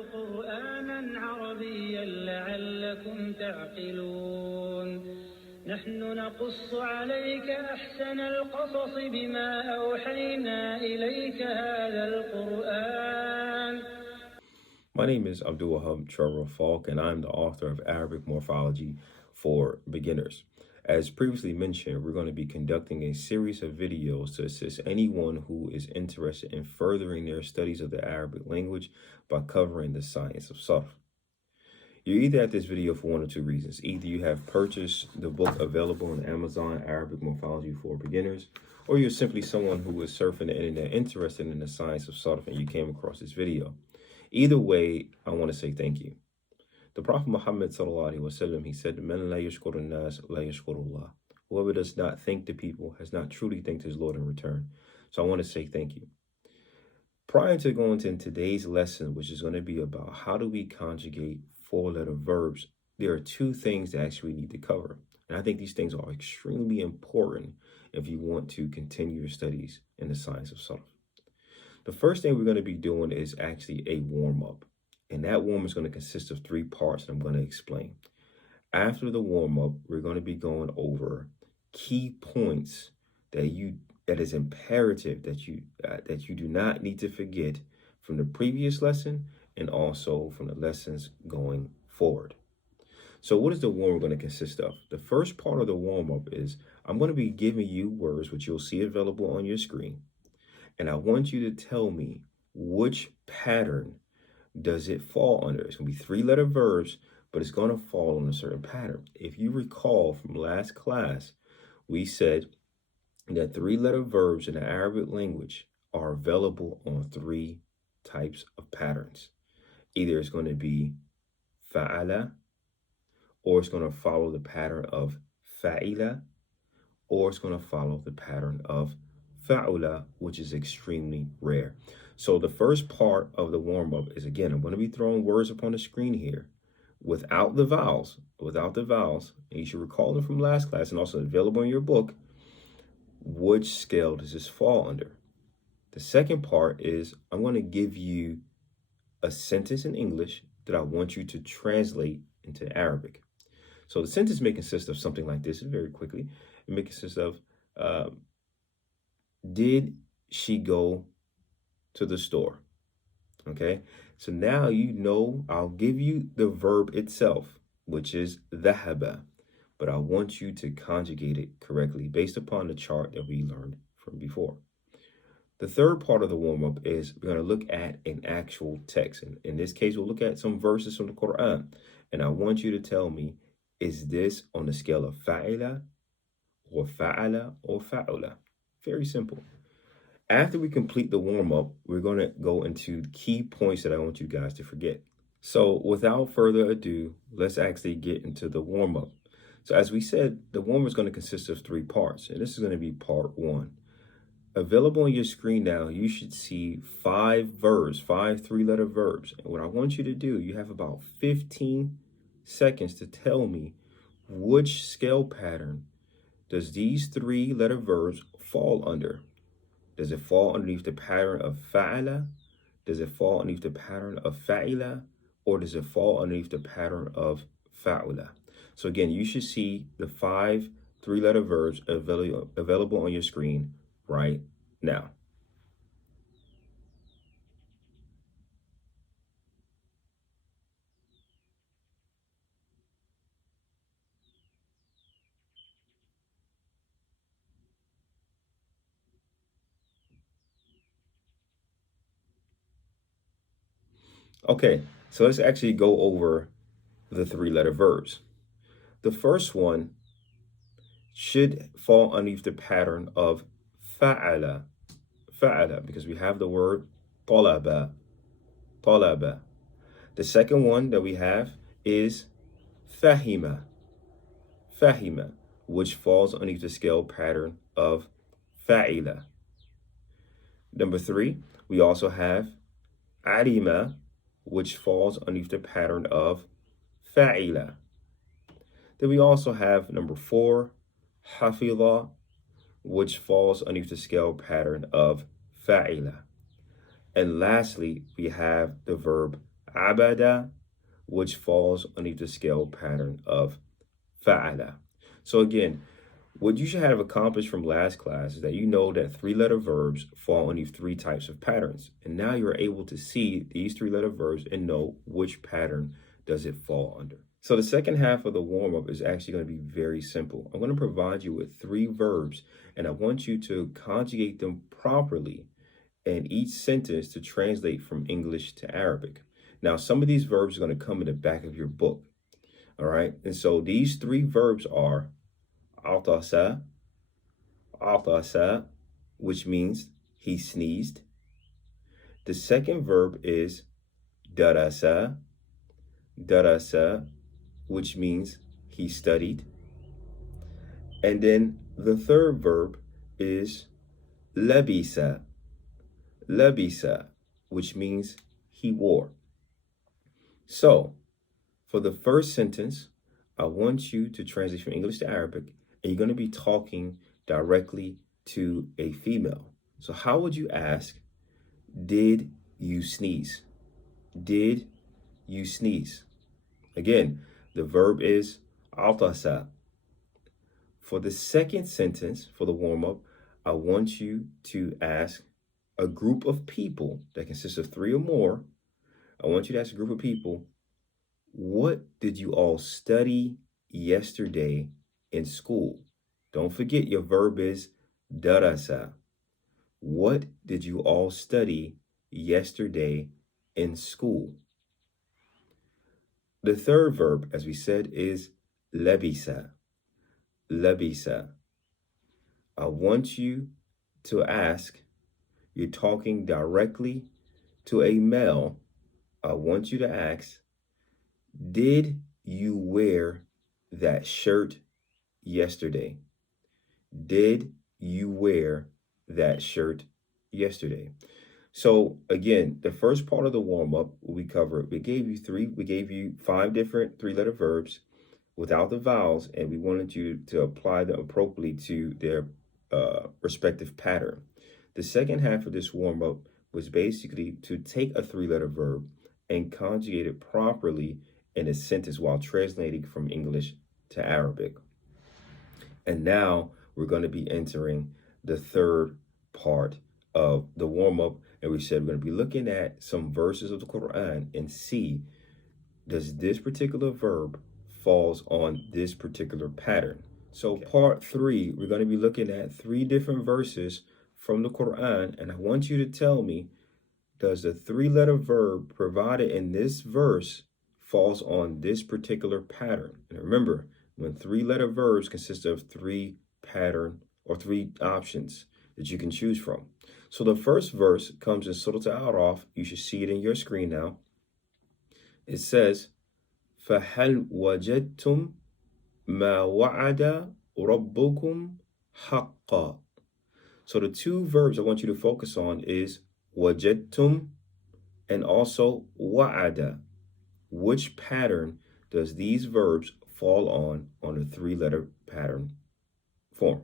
قرآنا عربيا لعلكم تعقلون نحن نقص عليك أحسن القصص بما أوحينا إليك هذا القرآن. My name is Abdul Wahab Trevor Falk, and I'm the author of Arabic Morphology for Beginners. As previously mentioned, we're going to be conducting a series of videos to assist anyone who is interested in furthering their studies of the Arabic language by covering the science of Sarf. You're either at this video for one or two reasons. Either you have purchased the book available on Amazon, Arabic Morphology for Beginners, or you're simply someone who is surfing the internet interested in the science of Sarf and you came across this video. Either way, I want to say thank you. The Prophet Muhammad sallallahu alaihi wasallam, he said, "Man la yashkurun nas la yashkurullah." Whoever does not thank the people has not truly thanked his Lord in return. So I want to say thank you. Prior to going to today's lesson, which is going to be about how do we conjugate four-letter verbs, there are two things that actually we need to cover. And I think these things are extremely important if you want to continue your studies in the science of Sarf. The first thing we're going to be doing is actually a warm-up. And that warm-up is going to consist of three parts that I'm going to explain. After the warm-up, we're going to be going over key points that is imperative that you do not need to forget from the previous lesson and also from the lessons going forward. So what is the warm-up going to consist of? The first part of the warm-up is I'm going to be giving you words which you'll see available on your screen. And I want you to tell me which pattern does it fall under. It's going to be three-letter verbs, but it's going to fall on a certain pattern. If you recall from last class, we said that three-letter verbs in the Arabic language are available on three types of patterns. Either it's going to be fa'ala, or it's going to follow the pattern of fa'ila, or it's going to follow the pattern of fa'ula, which is extremely rare. So the first part of the warm-up is, again, I'm going to be throwing words up on the screen here without the vowels, and you should recall them from last class and also available in your book. Which scale does this fall under? The second part is I'm going to give you a sentence in English that I want you to translate into Arabic. So the sentence may consist of something like this very quickly. It may consist of, did she go to the store? Okay, so now you know I'll give you the verb itself, which is dhahaba, but I want you to conjugate it correctly based upon the chart that we learned from before. The third part of the warm-up is we're going to look at an actual text. And in this case, we'll look at some verses from the Quran. And I want you to tell me, is this on the scale of fa'ila or fa'ala or fa'ula? Very simple. After we complete the warm-up, we're going to go into key points that I want you guys to forget. So without further ado, let's actually get into the warm-up. So as we said, the warm-up is going to consist of three parts, and this is going to be part one. Available on your screen now, you should see five three-letter verbs. And what I want you to do, you have about 15 seconds to tell me which scale pattern does these three-letter verbs fall under. Does it fall underneath the pattern of fa'ala? Does it fall underneath the pattern of fa'ila? Or does it fall underneath the pattern of fa'ula? So again, you should see the five three-letter verbs available on your screen right now. Okay, so let's actually go over the three-letter verbs. The first one should fall underneath the pattern of fa'ala, because we have the word talaba. The second one that we have is fahima, which falls underneath the scale pattern of fa'ila. Number three, we also have alima, which falls underneath the pattern of fa'ila. Then we also have number four, hafidha, which falls underneath the scale pattern of fa'ila. And lastly, we have the verb abada, which falls underneath the scale pattern of fa'ala. So again, what you should have accomplished from last class is that you know that three-letter verbs fall underneath three types of patterns. And now you're able to see these three-letter verbs and know which pattern does it fall under. So the second half of the warm-up is actually going to be very simple. I'm going to provide you with three verbs, and I want you to conjugate them properly in each sentence to translate from English to Arabic. Now, some of these verbs are going to come in the back of your book. All right. And so these three verbs are atasa, atasa, which means he sneezed. The second verb is darasa, darasa, which means he studied. And then the third verb is labisa, labisa, which means he wore. So for the first sentence, I want you to translate from English to Arabic, and you're going to be talking directly to a female. So how would you ask, did you sneeze? Did you sneeze? Again, the verb is atasa. For the second sentence, for the warm-up, I want you to ask a group of people that consists of three or more. I want you to ask a group of people, what did you all study yesterday in school? Don't forget your verb is darasa. What did you all study yesterday in school? The third verb, as we said, is labisa. Labisa. I want you to ask, you're talking directly to a male. I want you to ask, did you wear that shirt yesterday? Did you wear that shirt yesterday? So again, the first part of the warm-up we covered, we gave you 5 different three-letter verbs without the vowels, and we wanted you to apply them appropriately to their respective pattern. The second half of this warm-up was basically to take a three-letter verb and conjugate it properly in a sentence while translating from English to Arabic. And now we're going to be entering the third part of the warm-up, and we said we're going to be looking at some verses of the Quran and see, does this particular verb falls on this particular pattern? So part 3, we're going to be looking at 3 different verses from the Quran, and I want you to tell me, does the three-letter verb provided in this verse falls on this particular pattern? And remember, when three-letter verbs consist of 3 pattern or 3 options that you can choose from. So the first verse comes in Surah Al-Araf. You should see it in your screen now. It says, فَهَلْ وَجَدْتُمْ مَا وَعَدَ رَبُّكُمْ حَقًّا. So the 2 verbs I want you to focus on is wajadtum and also wa'ada. Which pattern does these verbs fall on the 3-letter pattern form?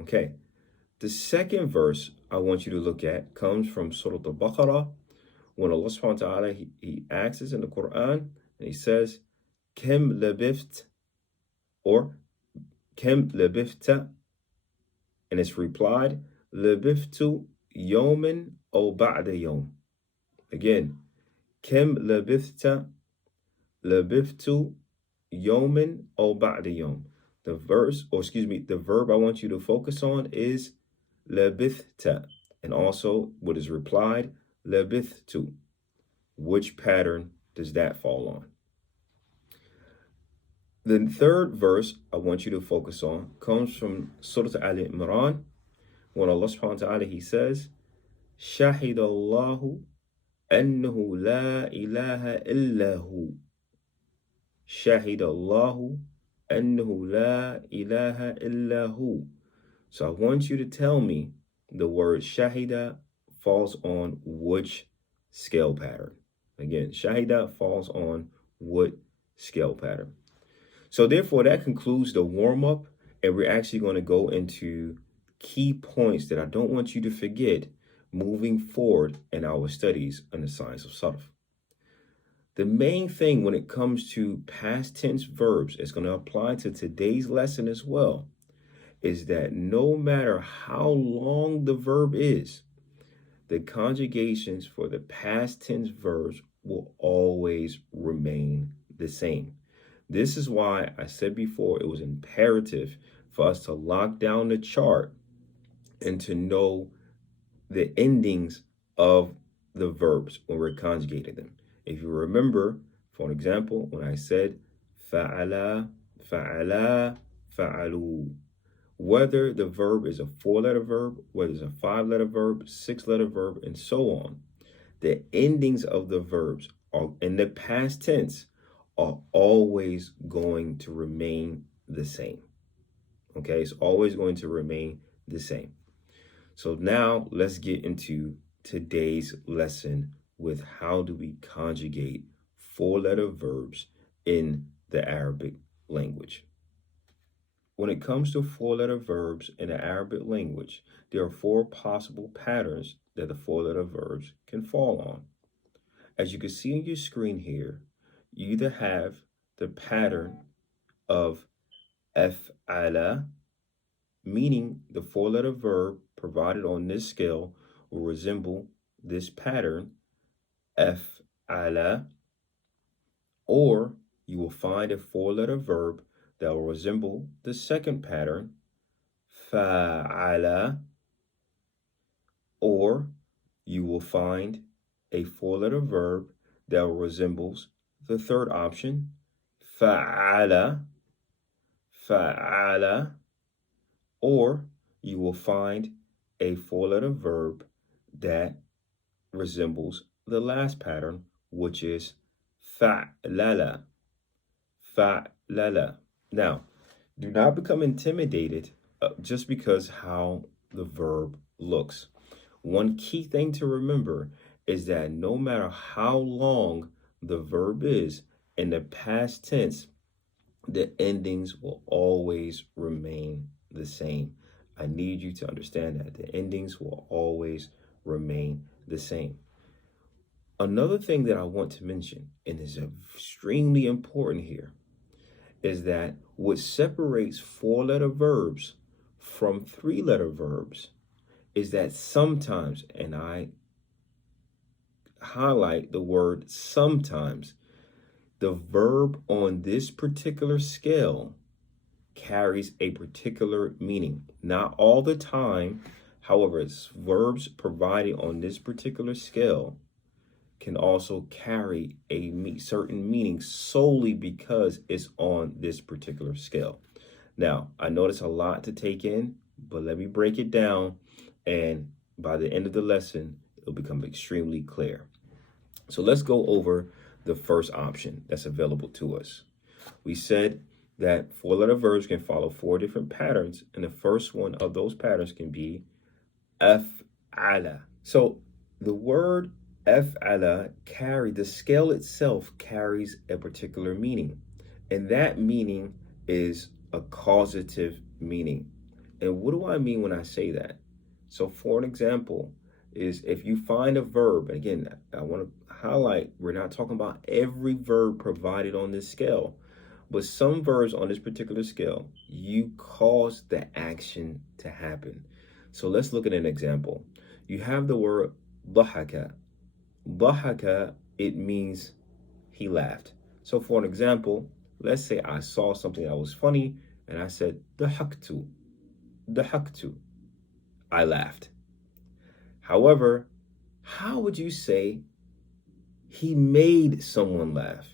Okay. The second verse I want you to look at comes from Surah Al-Baqarah, when Allah subhanahu wa ta'ala, he asks us in the Quran, and he says, Kem labift, or Kem labifta, and it's replied, labiftu yawmin aw ba'da yawm. Again, Kem labifta, labiftu yawmin aw ba'da yawm. The verb I want you to focus on is labithta, and also what is replied, labithtu. Which pattern does that fall on? The third verse I want you to focus on comes from Surah Al-Imran, when Allah subhanahu wa ta'ala, he says, Shahid Allahu annahu la ilaha illahu. Shahid Allahu annahu la ilaha illahu. So I want you to tell me the word shahida falls on which scale pattern. Again, shahida falls on what scale pattern. So therefore, that concludes the warm-up, and we're actually going to go into key points that I don't want you to forget moving forward in our studies on the science of Sarf. The main thing when it comes to past tense verbs, it's going to apply to today's lesson as well, is that no matter how long the verb is, the conjugations for the past tense verbs will always remain the same. This is why I said before it was imperative for us to lock down the chart and to know the endings of the verbs when we're conjugating them. If you remember, for an example, when I said fa'ala, fa'ala, fa'alu, whether the verb is a 4-letter verb, whether it's a 5-letter verb, 6-letter verb, and so on, the endings of the verbs are in the past tense are always going to remain the same. Okay, it's always going to remain the same. So now let's get into today's lesson with how do we conjugate 4-letter verbs in the Arabic language. When it comes to 4-letter verbs in the Arabic language, there are 4 possible patterns that the 4-letter verbs can fall on. As you can see on your screen here, you either have the pattern of af'ala, meaning the 4-letter verb provided on this scale will resemble this pattern, af'ala, or you will find a 4-letter verb that will resemble the second pattern, fa'ala, or you will find a 4-letter verb that resembles the third option, fa'ala, fa'ala, or you will find a 4-letter verb that resembles the last pattern, which is fa'lala, fa'lala. Now, do not become intimidated just because how the verb looks. One key thing to remember is that no matter how long the verb is in the past tense, the endings will always remain the same. I need you to understand that the endings will always remain the same. Another thing that I want to mention, and is extremely important here, is that what separates 4-letter verbs from 3-letter verbs is that sometimes, and I highlight the word sometimes, the verb on this particular scale carries a particular meaning. Not all the time, however, verbs provided on this particular scale can also carry a certain meaning solely because it's on this particular scale. Now, I know it's a lot to take in, but let me break it down, and by the end of the lesson, it'll become extremely clear. So let's go over the first option that's available to us. We said that 4-letter verbs can follow 4 different patterns, and the first one of those patterns can be af'ala. So the word af'ala the scale itself carries a particular meaning, and that meaning is a causative meaning. And what do I mean when I say that? So for an example is if you find a verb, and again, I want to highlight, we're not talking about every verb provided on this scale, but some verbs on this particular scale, you cause the action to happen. So let's look at an example. You have the word ضحك. ضحك, it means he laughed. So for an example, let's say I saw something that was funny and I said ضحكت. ضحكت. I laughed. However, how would you say he made someone laugh?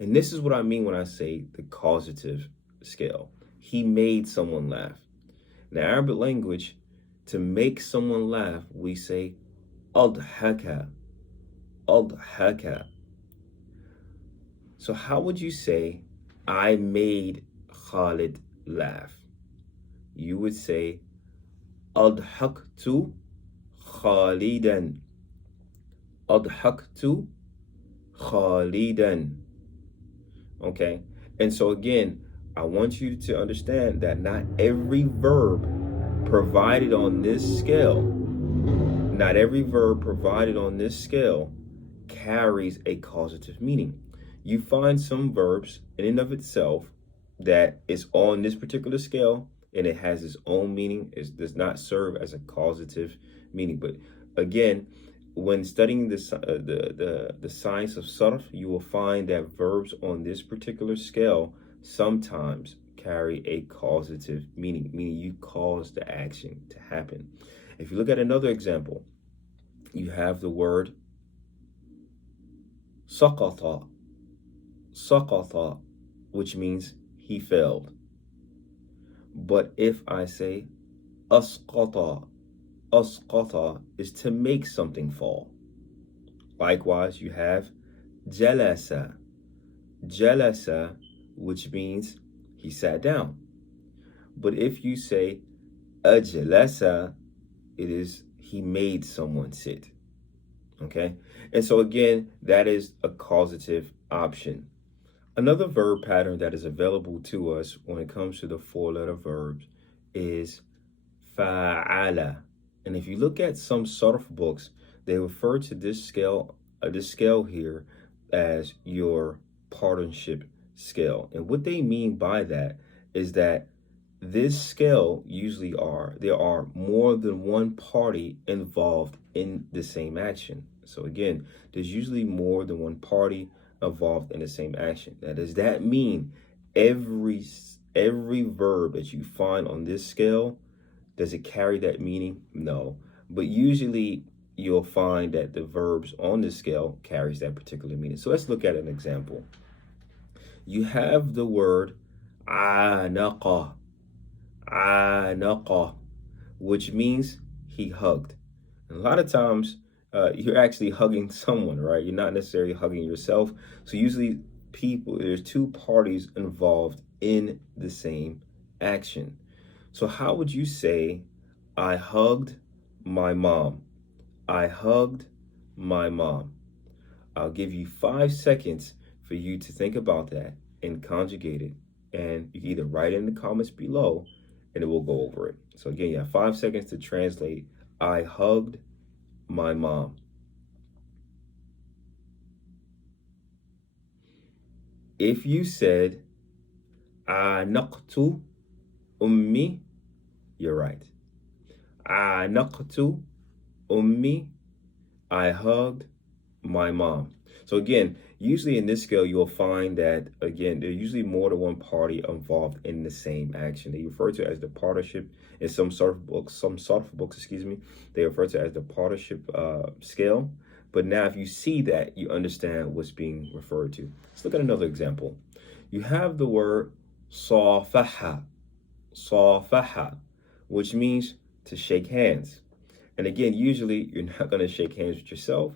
And this is what I mean when I say the causative scale. He made someone laugh. In the Arabic language, to make someone laugh, we say adhaka. Adhaka. So how would you say I made Khalid laugh? You would say adhaktu Khalidan. Adhaktu Khalidan. Okay, and so again, I want you to understand that not every verb provided on this scale, carries a causative meaning. You find some verbs in and of itself that is on this particular scale and it has its own meaning. It does not serve as a causative meaning. But again, when studying the science of sarf, you will find that verbs on this particular scale sometimes carry a causative meaning, meaning you cause the action to happen. If you look at another example, you have the word saqata, saqata, which means he failed. But if I say asqata, asqata is to make something fall. Likewise, you have jalasa, jalasa, which means he sat down. But if you say ajlasa, it is he made someone sit. Okay? And so again, that is a causative option. Another verb pattern that is available to us when it comes to the four-letter verbs is fa'ala. And if you look at some sarf books, they refer to this scale here as your partnership scale. And what they mean by that is that this scale usually there are more than one party involved in the same action. So again, there's usually more than one party involved in the same action. Now, does that mean every verb that you find on this scale, does it carry that meaning? No. But usually you'll find that the verbs on this scale carries that particular meaning. So let's look at an example. You have the word anaqa, anaqa, which means he hugged. And a lot of times you're actually hugging someone, right? You're not necessarily hugging yourself. So usually there's two parties involved in the same action. So how would you say, I hugged my mom? I hugged my mom. I'll give you 5 seconds for you to think about that and conjugate it. And you can either write it in the comments below and it will go over it. So again, you have 5 seconds to translate, I hugged my mom. If you said, anaqtu ummi, you're right. Anaqtu ummi, I hugged my mom. So again, usually in this scale, you'll find that, again, there's usually more than one party involved in the same action. They refer to it as the partnership. In some sarf books, they refer to it as the partnership scale. But now if you see that, you understand what's being referred to. Let's look at another example. You have the word safaha, safaha, which means to shake hands. And again, usually you're not going to shake hands with yourself.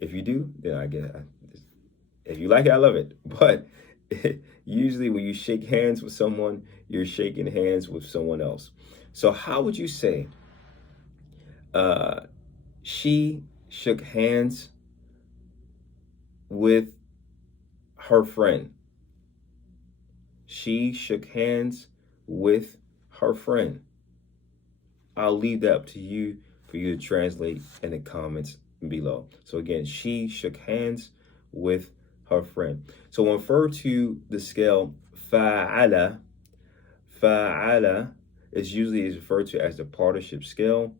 If you do, then I get it. If you like it, I love it. But usually when you shake hands with someone, you're shaking hands with someone else. So how would you say, she shook hands with her friend? She shook hands with her friend. I'll leave that up to you for you to translate in the comments below. So again, she shook hands with her friend. So when referred to the scale fa'ala, fa'ala is usually referred to as the partnership scale,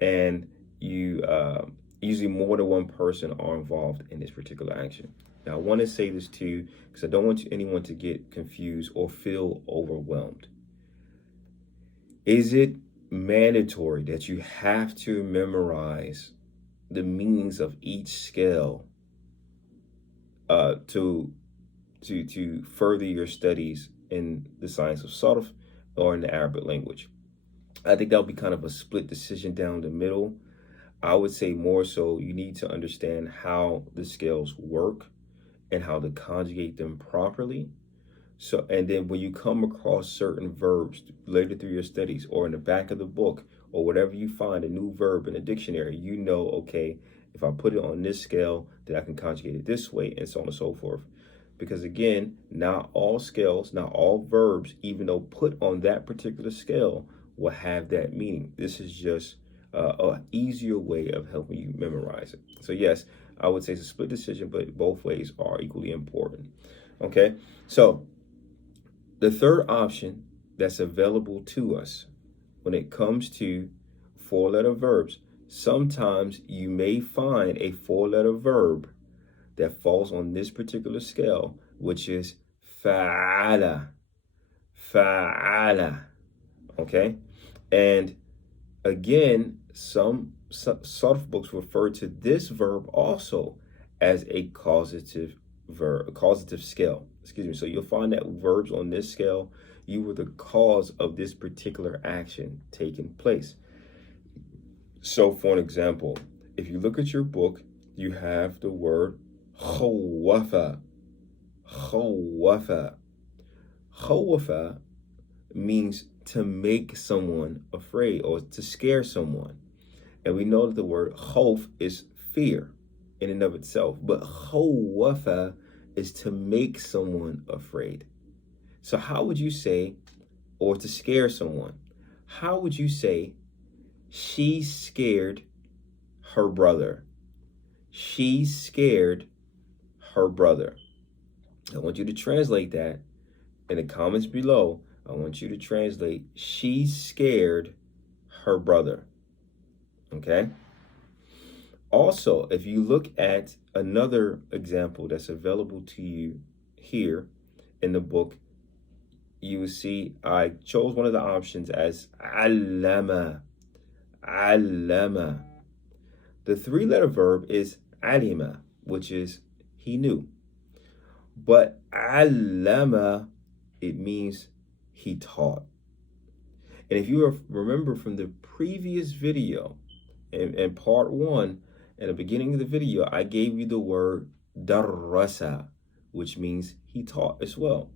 and you usually more than one person are involved in this particular action. Now I want to say this too, because I don't want anyone to get confused or feel overwhelmed. Is it mandatory that you have to memorize the meanings of each scale to further your studies in the science of sarf or in the Arabic language? I think that'll be kind of a split decision down the middle. I would say more so you need to understand how the scales work and how to conjugate them properly. So, and then when you come across certain verbs later through your studies or in the back of the book or whatever you find a new verb in a dictionary, you know, okay, if I put it on this scale, then I can conjugate it this way, and so on and so forth. Because again, not all scales, not all verbs, even though put on that particular scale, will have that meaning. This is just an easier way of helping you memorize it. So yes, I would say it's a split decision, but both ways are equally important. Okay, so the third option that's available to us when it comes to four-letter verbs, sometimes you may find a four-letter verb that falls on this particular scale, which is fa'ala, fa'ala, okay? And again, some Sarf books refer to this verb also as a causative verb, a causative scale. Excuse me. So you'll find that verbs on this scale, you were the cause of this particular action taking place. So for an example, if you look at your book, you have the word khawafa. Khawafa. Khawafa means to make someone afraid or to scare someone. And we know that the word khawf is fear in and of itself, but khawafa is to make someone afraid. So how would you say, or to scare someone, how would you say, she scared her brother? She scared her brother. I want you to translate that in the comments below. I want you to translate, she scared her brother. Okay? Also, if you look at another example that's available to you here in the book, you will see I chose one of the options as allama. Allama. The three-letter verb is alima, which is he knew. But allama, it means he taught. And if you remember from the previous video, in part 1, at the beginning of the video, I gave you the word darrasa, which means he taught as well.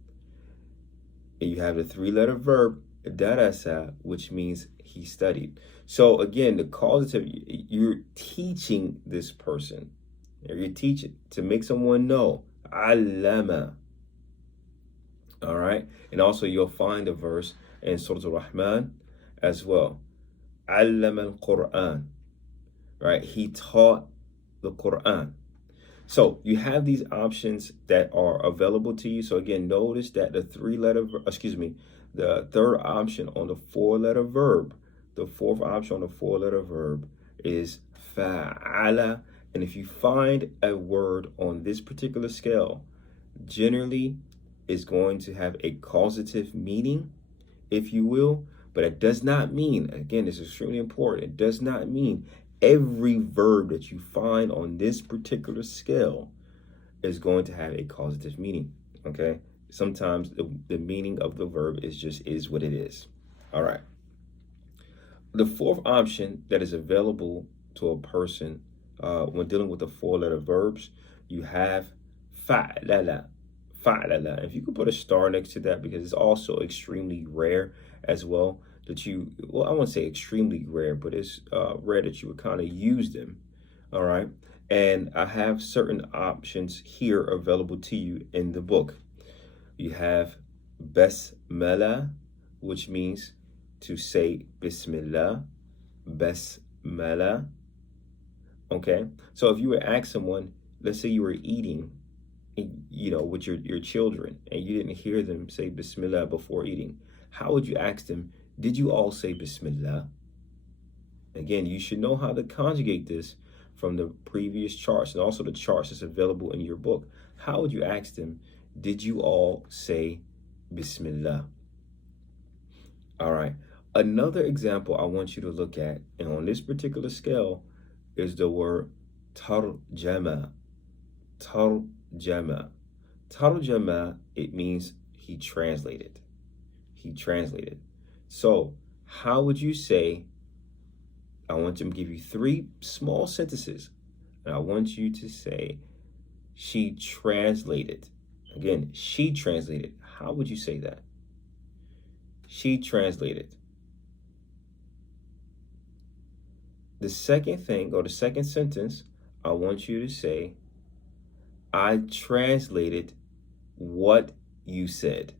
And you have the three-letter verb darasa, which means he studied. So again, the causative, you're teaching this person. You're teaching to make someone know. Allama. All right. And also you'll find a verse in Surah Al-Rahman as well. Allama al-Quran. Right. He taught the Quran. So you have these options that are available to you. So again, notice that the third option on the four-letter verb, the fourth option on the four-letter verb is fa'ala. And if you find a word on this particular scale, generally is going to have a causative meaning, if you will, but it does not mean, again, this is extremely important, it does not mean every verb that you find on this particular scale is going to have a causative meaning, okay? Sometimes the meaning of the verb is what it is. All right. The fourth option that is available to a person when dealing with the four-letter verbs, you have fa'lala. Fa'lala. If you could put a star next to that, because it's also extremely rare as well that you, well, I won't say extremely rare, but it's rare that you would kind of use them. All right. And I have certain options here available to you in the book. You have basmala, which means to say Bismillah, basmala. Okay. So if you were to ask someone, let's say you were eating, with your children, and you didn't hear them say Bismillah before eating, how would you ask them, did you all say Bismillah? Again, you should know how to conjugate this from the previous charts and also the charts that's available in your book. How would you ask them, did you all say Bismillah? All right. Another example I want you to look at, and on this particular scale, is the word tarjama. Tarjama. Tarjama, it means he translated. He translated. So how would you say, I want to give you 3 small sentences, and I want you to say, she translated. Again, she translated. How would you say that? She translated. The second thing, or the second sentence, I want you to say, I translated what you said.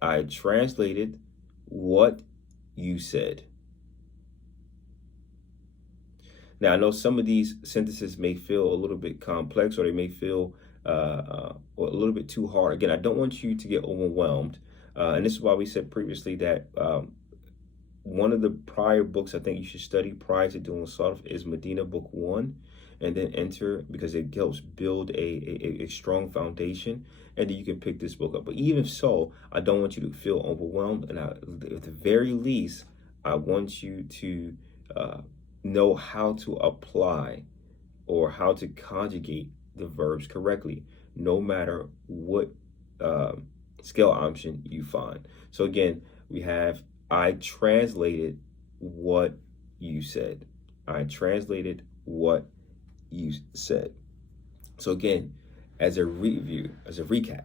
I translated what you said. Now, I know some of these sentences may feel a little bit complex, or they may feel or a little bit too hard. Again, I don't want you to get overwhelmed. And this is why we said previously that one of the prior books I think you should study prior to doing Sarf is Medina Book 1, and then enter, because it helps build a strong foundation, and then you can pick this book up. But even so, I don't want you to feel overwhelmed, and at the very least, I want you to know how to apply or how to conjugate the verbs correctly, no matter what scale option you find. So again, we have, I translated what you said. I translated what you said. So again, as a review, as a recap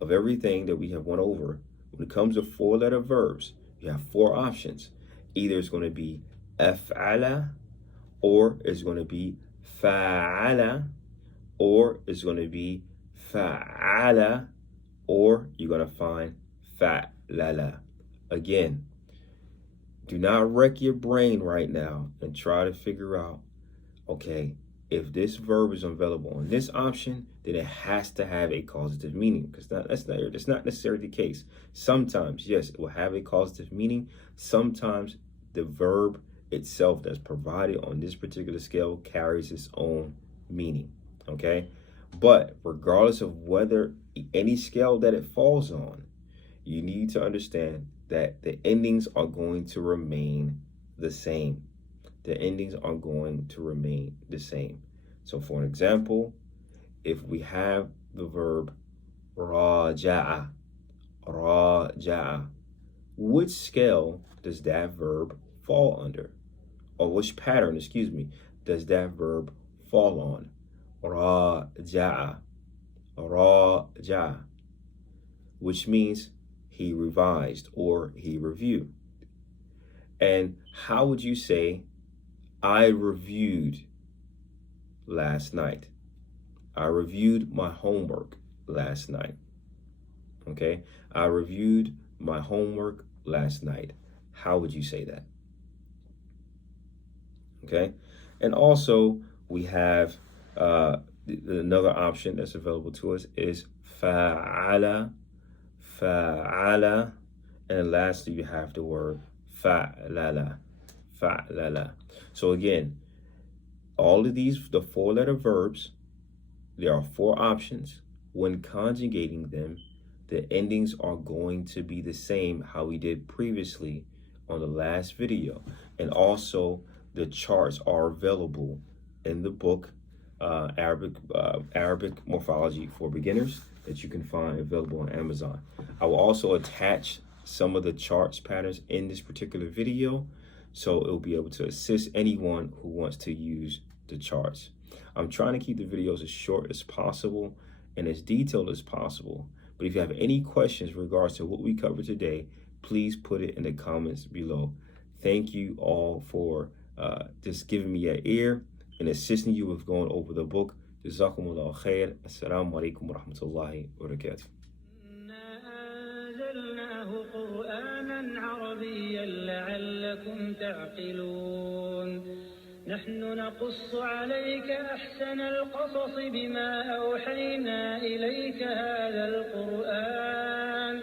of everything that we have went over, when it comes to 4-letter verbs, you have 4 options. Either it's going to be af'ala, or it's going to be fa'ala, or it's going to be fa'ala, or you're going to find fa'lala. Again, do not wreck your brain right now and try to figure out, okay, if this verb is available on this option, then it has to have a causative meaning, because that's not necessarily the case. Sometimes, yes, it will have a causative meaning. Sometimes the verb itself that's provided on this particular scale carries its own meaning, okay? But regardless of whether any scale that it falls on, you need to understand that the endings are going to remain the same. The endings are going to remain the same. So for an example, if we have the verb raja'a, raja'a, which scale does that verb fall under? Or which pattern, excuse me, does that verb fall on? Raja'a, raja'a, which means he revised or he reviewed. And how would you say, I reviewed last night? I reviewed my homework last night. Okay? I reviewed my homework last night. How would you say that? Okay? And also, we have another option that's available to us is fa'ala, fa'ala, and lastly, you have the word fa'lala, fa'lala. So again, all of these, the 4-letter verbs, there are 4 options. When conjugating them, the endings are going to be the same how we did previously on the last video. And also, the charts are available in the book, Arabic Morphology for Beginners, that you can find available on Amazon. I will also attach some of the charts patterns in this particular video, so it'll be able to assist anyone who wants to use the charts. I'm trying to keep the videos as short as possible and as detailed as possible. But if you have any questions in regards to what we covered today, please put it in the comments below. Thank you all for just giving me your ear and assisting you with going over the book. Jazakumullahu khair. Assalamu alaikum wa rahmatullahi wa barakatuh. قرآنا عربيا لعلكم تعقلون نحن نقص عليك أحسن القصص بما أوحينا إليك هذا القرآن